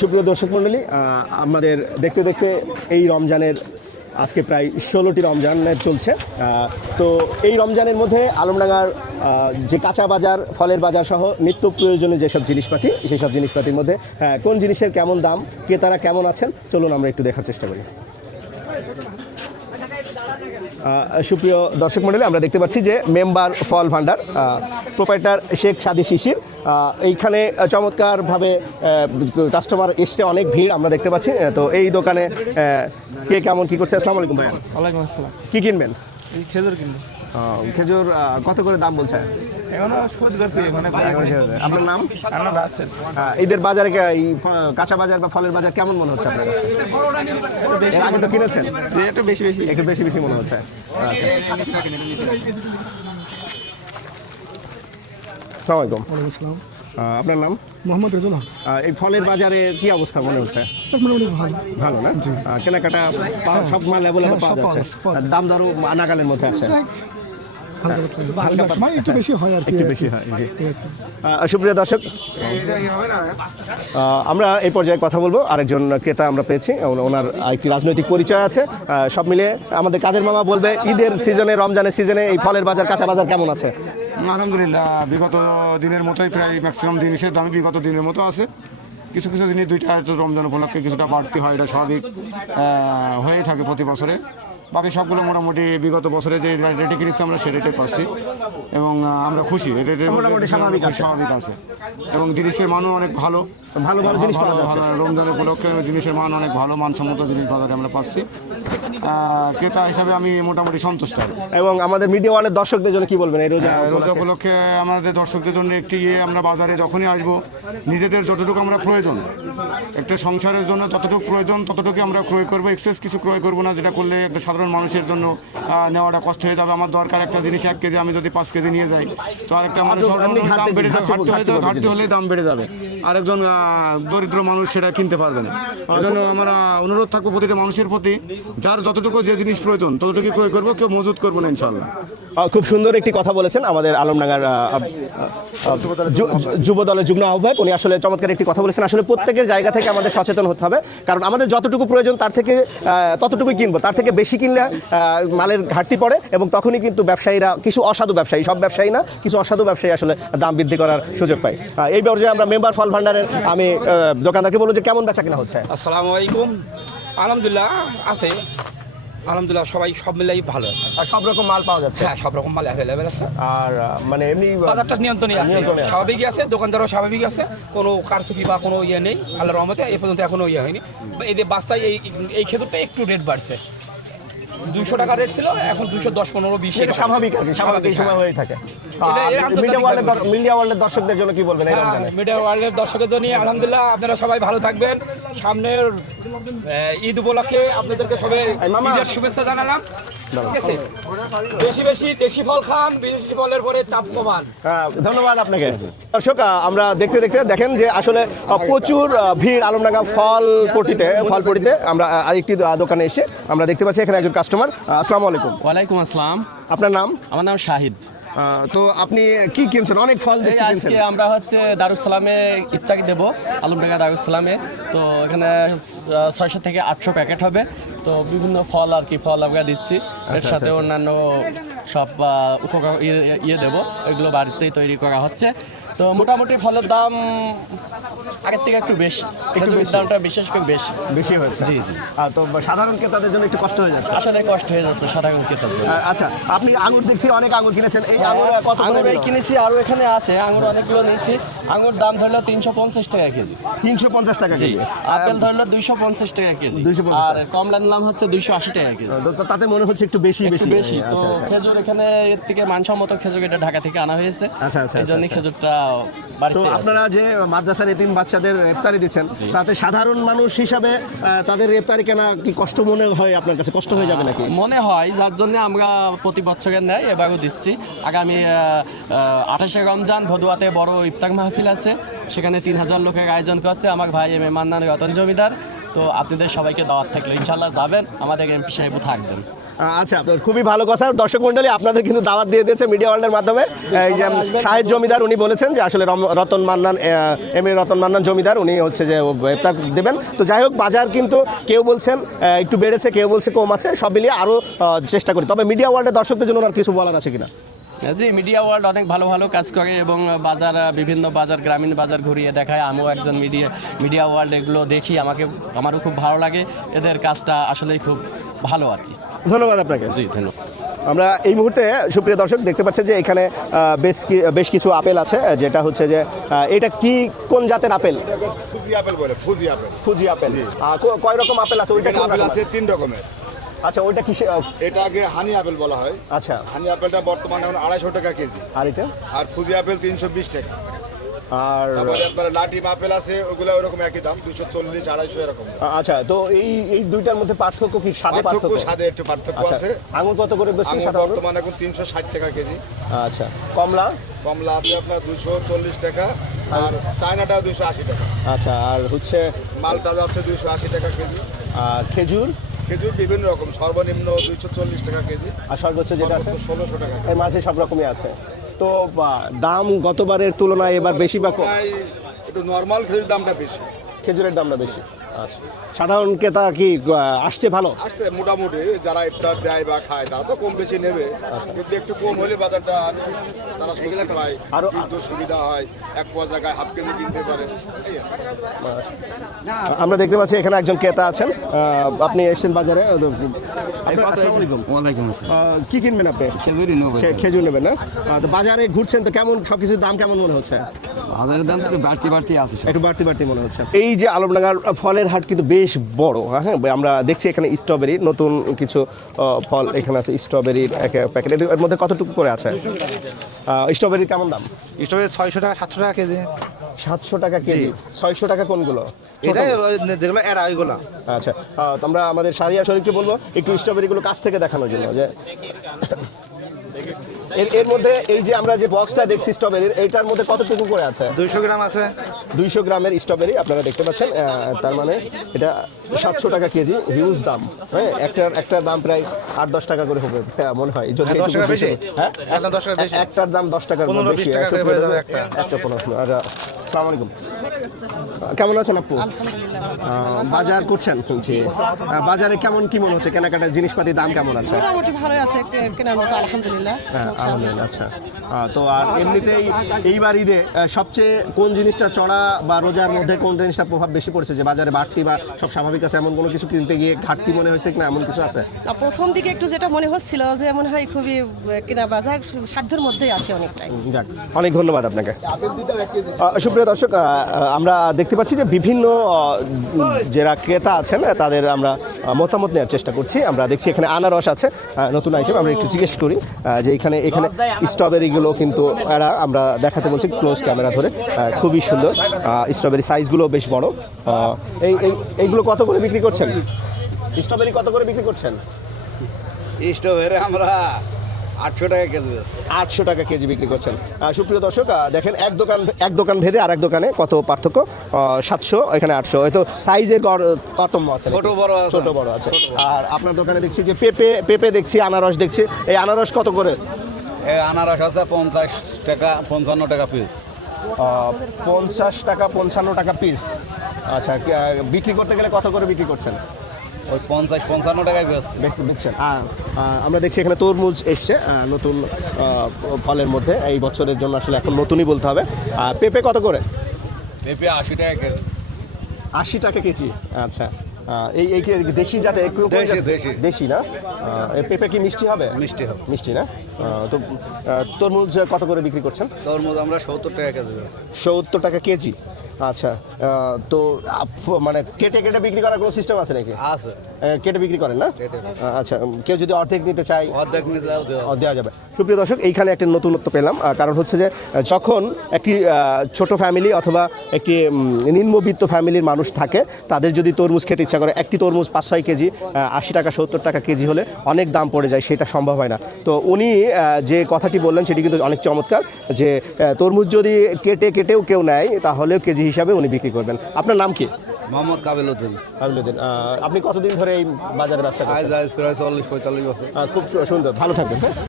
সুপ্রিয় দর্শক মণ্ডলী, আমাদের দেখতে দেখতে এই রমজানের আজকে প্রায় 16টি রমজানের চলছে। তো এই রমজানের মধ্যে আলমডাঙ্গার যে কাঁচা বাজার, ফলের বাজার সহ নিত্য প্রয়োজনীয় যেসব জিনিসপাতি, সেই সব জিনিসপাতির মধ্যে কোন জিনিসের কেমন দাম, ক্রেতারা কেমন আছেন, চলুন আমরা একটু দেখার চেষ্টা করি। সুপ্রিয় দর্শক মণ্ডলী, আমরা দেখতে পাচ্ছি যে মেম্বার ফল ভান্ডার, প্রোপাইটার শেখ সাদি শিশির, এইখানে চমৎকারভাবে কাস্টমার এসছে, অনেক ভিড় আমরা দেখতে পাচ্ছি। তো এই দোকানে কে কেমন কি করছে? আসসালামু আলাইকুম ভাইয়া। ওয়ালাইকুম আসসালাম। কি কিনবেন? খেজুর কিনবো। খেজুর কত করে দাম বলছে? আপনার নাম? ঈদের বাজারে এই কাঁচা বাজার বা ফলের বাজার কেমন মনে হচ্ছে আপনার কাছে? এর আগে তো কিনেছেন, একটু বেশি বেশি মনে হচ্ছে। আসসালামু আলাইকুম। ওয়ালাইকুম আসসালাম। আপনার নাম? মোহাম্মদ রেজুল হক। এই ফলের বাজারে কি অবস্থা মনে হচ্ছে? সব মোটামুটি ভালো। ভালো না? কেনাকাটা সব মাল অ্যাভেলেবল পাওয়া যাচ্ছে, দাম দরও নাগালের মধ্যে আছে। সময় একটু বেশি হয় আর কি। সুপ্রিয় দর্শক, আমরা এই পর্যায়ে কথা বলবো। আরেকজন ক্রেতা আমরা পেয়েছি, ওনার একটি রাজনৈতিক পরিচয় আছে। সব মিলিয়ে আমাদের কাদের মামা বলবে ঈদের সিজনে, রমজানের সিজনে এই ফলের বাজার, কাঁচা বাজার কেমন আছে? আলহামদুলিল্লাহ, বিগত দিনের মতোই প্রায় ম্যাক্সিমাম জিনিসের দাম বিগত দিনের মতো আছে। কিছু কিছু জিনিস দুইটা হয়তো রমজান উপলক্ষে কিছুটা বাড়তি হয়, এটা স্বাভাবিক হয়ে থাকে প্রতি বছরে। বাকি সবগুলো মোটামুটি বিগত বছরে যে রেটে কিনেছি আমরা সে রেটে পাচ্ছি এবং আমরা খুশি, রেটের স্বাভাবিক আছে এবং জিনিসের মানও অনেক ভালো ভালো ভালো জিনিস পাওয়া যাচ্ছে। রমজান উপলক্ষে জিনিসের মান অনেক ভালো, মানসম্মত জিনিস বাজারে আমরা পাচ্ছি। ক্রেতা হিসাবে আমি মোটামুটি সন্তুষ্ট। এবং আমাদের মিডিয়া ওয়ানের দর্শকদের জন্য কি বলবেন এই রোজা উপলক্ষে? আমাদের দর্শকদের জন্য একটি আমরা বাজারে যখনই আসবো, নিজেদের যতটুকু আমরা প্রয়োজন, একটা সংসারের জন্য যতটুকু প্রয়োজন ততটুকু আমরা ক্রয় করবো, এক্সেস কিছু ক্রয় করবো না, যেটা করলে একটা সাধারণ মানুষের জন্য নেওয়াটা কষ্ট হয়ে যাবে। আমার দরকার একটা জিনিস 1 কেজি, আমি যদি 5 কেজি নিয়ে যাই তো আরেকটা মানুষ দাম বেড়ে যাবে, ঘাটতি হলে দাম বেড়ে যাবে, আরেকজন দরিদ্র মানুষ সেটা কিনতে পারবে না। এই জন্য আমরা অনুরোধ থাকবো প্রতিটা মানুষের প্রতি, যার যতটুকু যে জিনিস প্রয়োজন ততটুকু ক্রয় করবো, কেউ মজুত করবো না ইনশাল্লাহ। খুব সুন্দর একটি কথা বলেছেন আমাদের আলমডাঙ্গার যুব দলের যুগ্ম আহ্বায়ক, উনি আসলে চমৎকার একটি কথা বলেছেন। আসলে প্রত্যেকের জায়গা থেকে আমাদের সচেতন হতে হবে, কারণ আমাদের যতটুকু প্রয়োজন তার থেকে ততটুকুই কিনবো, তার থেকে বেশি কিনলে মালের ঘাটতি পড়ে এবং তখনই কিন্তু ব্যবসায়ীরা, কিছু অসাধু ব্যবসায়ী, সব ব্যবসায়ী না, কিছু অসাধু ব্যবসায়ী আসলে দাম বৃদ্ধি করার সুযোগ পায়। এই পর্যায়ে আমরা মেম্বার ফল ভান্ডারের আমি দোকানদারকে বলবো যে কেমন বেচা কিনা হচ্ছে? আসসালামু আলাইকুম। আলহামদুলিল্লাহ আছে, আলহামদুলিল্লাহ সবাই সব মিলাই ভালো আছে। আর সব রকম মাল পাওয়া যাচ্ছে? হ্যাঁ, সব রকম মাল অ্যাভেলেবেল আছে। আর মানে এমনি বাজারটা নিয়ন্ত্রণে আছে, স্বাভাবিকই আছে, দোকানদারও স্বাভাবিক আছে, কোনো কারচুপি বা কোনো ইয়ে নেই আল্লাহর রহমতে। এই পর্যন্ত এখনো ইয়ে হয়নি। এই যে বাস্তায় এই খেজুরটা একটু রেট বাড়ছে, 200 টাকা রেট ছিল, এখন 210, 15, 20 স্বাভাবিক আর কি, স্বাভাবিক এই সময় হয়ে থাকে। মিডিয়া ওয়ার্ল্ডের দর্শকদের জন্য কি বলবেন? মিডিয়া ওয়ার্ল্ডের দর্শকদের জন্য আলহামদুলিল্লাহ, আপনারা সবাই ভালো থাকবেন। সামনের ঈদ উপলক্ষে আপনাদেরকে সবাই ঈদের শুভেচ্ছা জানালাম। ঠিক আছে, বেশি বেশি দেশি ফল খান, বিদেশি ফলের পরে চাপ কমান। ধন্যবাদ আপনাকে। দর্শক, আমরা দেখতে দেখতে দেখেন যে আসলে প্রচুর ভিড় আলমডাঙ্গা ফলপটিতে। আমরা আরেকটি দোকানে এসে আমরা দেখতে পাচ্ছি এখানে একজন কাস্টমার। আসসালামু আলাইকুম। ওয়ালাইকুম আসসালাম। আপনার নাম? আমার নাম শাহিদ। তো আপনি কি কিনছেন? অনেক ফল দেখছি কিনছেন। আজকে আমরা হচ্ছে দারুসালামে ইফতারি দেবো, আলমডাঙ্গা দারুসালামে। তো এখানে 600 থেকে 800 প্যাকেট হবে। তো বিভিন্ন ফল আর কি, ফল আমরা দিচ্ছি, এর সাথে অন্যান্য সব উপকার ইয়ে দেবো, এগুলো বাড়িতেই তৈরি করা হচ্ছে। তো মোটামুটি ফলের দাম আগের থেকে একটু বেশি, খেজুরের দামটা বিশেষ করে বেশি হয়েছে। জি জি। তো সাধারণ ক্রেতাদের জন্য একটু কষ্ট হয়ে যাচ্ছে। আসলে কষ্ট হয়ে যাচ্ছে সাধারণ ক্রেতাদের। আচ্ছা, আপনি আঙুর দেখছি অনেক আঙুর কিনেছেন, এই আঙুর কত আঙুর কিনেছি, আরও এখানে আছে আঙুর অনেকগুলো নিয়েছি। আঙুর দাম ধরলো 350 টাকা কেজি। 350 টাকা কেজি। আপেল ধরলো 250 টাকা কেজি, আর কমলা নিলাম হচ্ছে 280 টাকা কেজি। তো তাতে মনে হচ্ছে একটু বেশি। তো খেজুর এখানে এর থেকে মানসম্মত খেজুর, এটা ঢাকা থেকে আনা হয়েছে। এই জন্য খেজুরটা বাড়িতে। তো আপনারা যে মাদ্রাসার এতিম বাচ্চাদের ইফতারি দিচ্ছেন, তাতে সাধারণ মানুষ হিসাবে তাদের ইফতারি কেনা কি কষ্ট মনে হয় আপনার কাছে? কষ্ট হয়ে যাবে নাকি? মনে হয়, যার জন্য আমরা প্রতি বছরের ন্যায় এবারও দিচ্ছি। আগামী 28শে রমজান ভদুয়াতে বড় ইফতার মাহফিল আছে, সেখানে 3000 লোকের আয়োজন করছে আমার ভাই এম এ মান্নান রতন জমিদার। তো আপনাদের সবাইকে দাওয়াত থাকলো, ইনশাল্লাহ যাবেন, আমাদের এমপি সাহেবও থাকবেন। আচ্ছা, আপনার খুবই ভালো কথা। দর্শক মণ্ডলী, আপনাদের কিন্তু দাওয়াত দিয়ে দিয়েছে মিডিয়া ওয়ার্ল্ডের মাধ্যমে। এই যে শাহেদ জমিদার উনি বলেছেন যে আসলে রতন মান্নান, এম এ রতন মান্নান জমিদার, উনি হচ্ছে যে ইফতার দেবেন। তো যাই হোক, বাজার কিন্তু কেউ বলছেন একটু বেড়েছে, কেউ বলছে কম আছে, সব মিলিয়ে আরও চেষ্টা করি। তবে মিডিয়া ওয়ার্ল্ডের দর্শকদের জন্য আর কিছু বলার আছে কিনা? জি, মিডিয়া ওয়ার্ল্ড অনেক ভালো ভালো কাজ করে এবং বাজার, বিভিন্ন বাজার, গ্রামীণ বাজার ঘুরিয়ে দেখায়। আমিও একজন মিডিয়া ওয়ার্ল্ড এগুলো দেখি, আমারও খুব ভালো লাগে। এদের কাজটা আসলেই খুব ভালো আর কি। ধন্যবাদ আপনাকে। জি, ধন্যবাদ। আমরা এই মুহূর্তে সুপ্রিয় দর্শক দেখতে পাচ্ছেন যে এখানে বেশ কিছু আপেল আছে, যেটা হচ্ছে যে এটা কি, কোন জাতের আপেল? ফুজি আপেল বলে, ফুজি আপেল। Fuji apple. কয় রকম আপেল আছে? ওইটা আপেল আছে 3 রকমের। আচ্ছা, ওইটা কি? এটা আগে হানি আপেল বলা হয়। আচ্ছা, হানি আপেলটা বর্তমানে এখন 250 টাকা কেজি। আর এটা? আর ফুজি আপেল 320 টাকা। আর তারপরে আপনার লাটিম আপেল আছে, ওগুলো ওরকম একই দাম, 240, 250 এরকম। আচ্ছা, তো এই দুইটার মধ্যে পার্থক্য কি? স্বাদে পার্থক্য, পার্থক্য? স্বাদে একটু পার্থক্য আচ্ছা, আছে। আঙুর কত করে বেশি? আঙুর বর্তমানে এখন 360 টাকা কেজি। আচ্ছা, কমলা? কমলা আছে আপনার 240 টাকা, আর চায়নাটাও 280 টাকা। আচ্ছা, আর হচ্ছে মালটা যাচ্ছে 280 টাকা কেজি। আর খেজুর? খেজুর বিভিন্ন রকম, সর্বনিম্ন 240 টাকা কেজি, আর সর্বোচ্চ যেটা আছে? 1600 টাকা কেজি। এর মাঝে সব রকমই আছে। তো দাম গতবারের তুলনায় এবার বেশি বা কম? প্রায় একটু নর্মাল খেজুর দামটা বেশি। খেজুরের দামটা বেশি। আচ্ছা, সাধারণ ক্রেতা কি আসছে ভালো? আসছে মোটামুটি, যারা ইফতার দেয় বা খায় তারা তো কম বেশি নেবে, কিন্তু একটু কম হলে বাজারটা তারা স্বস্তি পায়, আরো- কিন্তু সুবিধা হয়, এক পয়সা জায়গায় হাফ কেজি কিনতে পারে। এই আর কি। আমরা দেখতে পাচ্ছি এখানে একজন ক্রেতা আছেন। আপনি এসেছেন বাজারে। আসসালামু আলাইকুম। ওয়ালাইকুম আসসালাম। কি কিনবেন আপনি? খেজুরি নেবো। খেজুর নেবেন না? তো বাজারে ঘুরছেন, তো কেমন সবকিছুর দাম কেমন মনে হচ্ছে? বাজারের দাম তো একটু বাড়তি আছে সব। একটু বাড়তি মনে হচ্ছে। এই যে আলমডাঙ্গার ফলের হাট কিন্তু বেশ বড়। হ্যাঁ, আমরা দেখছি এখানে স্ট্রবেরি, নতুন কিছু ফল এখানে আছে। স্ট্রবেরির এক প্যাকেট, এর মধ্যে কতটুকু করে আছে? স্ট্রবেরির কেমন দাম? স্ট্রবেরি 600 টাকা, 700 টাকা কেজি। 700 টাকা কেজি। 600 টাকা কোনগুলো? এটা যেগুলো এরা ওইগুলো। আচ্ছা, তো আমরা আমাদের সারিয়া শরীফকে বলবো একটু স্ট্রবেরিগুলো কাছ থেকে দেখানোর জন্য। যে এর মধ্যে এই যে আমরা যে বক্সটা দেখছি স্ট্রবেরির, এইটার মধ্যে কতটুকু করে আছে? 200 গ্রাম আছে। 200 গ্রামের স্ট্রবেরি আপনারা দেখতে পাচ্ছেন। তার মানে এটা 700 টাকা কেজি, হিউজ দাম। হ্যাঁ, একটার দাম প্রায় 8-10 টাকা করে হবে মনে হয়, যদি 10 টাকা বেশি। হ্যাঁ, একদম 10 টাকা বেশি। একটার দাম 10 টাকার 15-20 বেশি। টাকা করে হয়ে যাবে একটা। একটা 15। আর আসসালামু আলাইকুম, কেমন আছেন আপু? বাজার করছেন? বাজারে কেমন কি মনে হচ্ছে? কেনাকাটার জিনিসপাতির দাম কেমন আছে? মোটামুটি ভালো আছে, কেনার মতো আলহামদুলিল্লাহ। আলহামদুলিল্লাহ। আচ্ছা, তো আর এমনিতেই এইবার ঈদে সবচেয়ে কোন জিনিসটা চড়া বা রোজার মধ্যে কোন জিনিসটা প্রভাব বেশি পড়েছে, যে বাজারে বাড়তি বা সব স্বাভাবিক আছে, এমন কোনো কিছু কিনতে গিয়ে ঘাটতি মনে হয়েছে কিনা, এমন কিছু আছে? প্রথম দিকে একটু যেটা মনে হচ্ছিল যে মনে হয় খুবই কেনা বাজার সাধ্যের মধ্যেই আছে অনেকটাই। যাক, অনেক ধন্যবাদ আপনাকে। সুপ্রিয় দর্শক, আমরা দেখতে পাচ্ছি যে বিভিন্ন যারা ক্রেতা আছেন তাদের আমরা মতামত নেওয়ার চেষ্টা করছি। আমরা দেখছি এখানে আনারস আছে, নতুন আইটেম। আমরা একটু জিজ্ঞেস করি যে এখানে স্ট্রবেরিগুলো কিন্তু আমরা দেখাতে বলছি ক্লোজ ক্যামেরা ধরে। খুবই সুন্দর স্ট্রবেরি, সাইজগুলো বেশ বড়। এইগুলো কত করে বিক্রি করছেন? স্ট্রবেরি কত করে বিক্রি করছেন? স্ট্রবেরি আমরা 800 টাকা কেজি। 800 টাকা কেজি বিক্রি করছেন। সুপ্রিয় দর্শক, দেখেন এক দোকান ভেদে আর এক দোকানে কত পার্থক্য। 700, এখানে 800। হয়তো সাইজের তারতম্য আছে, ছোট বড় আছে। ছোট বড় আছে। আর আপনার দোকানে দেখছি যে পেঁপে দেখছি, আনারস দেখছি। এই আনারস কত করে? আনারস আছে 50 টাকা, 55 টাকা পিস। 50 টাকা, 55 টাকা পিস। আচ্ছা, বিক্রি করতে গেলে কত করে বিক্রি করছেন? ওই 50-55 টাকায় বেচছি। দিচ্ছেন। আমরা দেখছি এখানে তরমুজ এসছে নতুন ফলের মধ্যে, এই বছরের জন্য আসলে এখন নতুনই বলতে হবে। পেঁপে কত করে? পেঁপে 80 টাকা কেজি। 80 টাকা কেজি। আচ্ছা, এই কি দেশি জাতে? দেশি না? পেঁপে কি মিষ্টি হবে? মিষ্টি না? তো তরমুজ কত করে বিক্রি করছেন? তরমুজ আমরা 70 টাকা কেজি বেচছি। 70 টাকা কেজি। আচ্ছা, তো মানে কেটে বিক্রি করার কোনো সিস্টেম আছে নাকি? আছে, কেটে বিক্রি করেন না? আচ্ছা, কেউ যদি অর্ধেক নিতে চায়? অর্ধেক নিয়ে যাও দেওয়া যাবে। সুপ্রিয় দর্শক, এইখানে একটা নতুনত্ব পেলাম। কারণ হচ্ছে যে যখন একটি ছোট ফ্যামিলি অথবা একটি নিম্নবিত্ত ফ্যামিলির মানুষ থাকে, তাদের যদি তরমুজ খেতে ইচ্ছা করে, একটি তরমুজ 5-6 কেজি 80 টাকা 70 টাকা কেজি হলে অনেক দাম পড়ে যায়, সেটা সম্ভব হয় না। তো উনি যে কথাটি বললেন সেটি কিন্তু অনেক চমৎকার, যে তরমুজ যদি কেটেও কেউ নেয় তাহলেও কেজি হিসাবে উনি বিক্রি করবেন। আপনার নাম কি? মোহাম্মদ কাবিল উদ্দিন। কাবিলউদ্দিন, আপনি কতদিন ধরে এই বাজারে ব্যবসা করছেন? আজ প্রায় 40-45 বছর। খুব সুন্দর, ভালো থাকবেন। হ্যাঁ।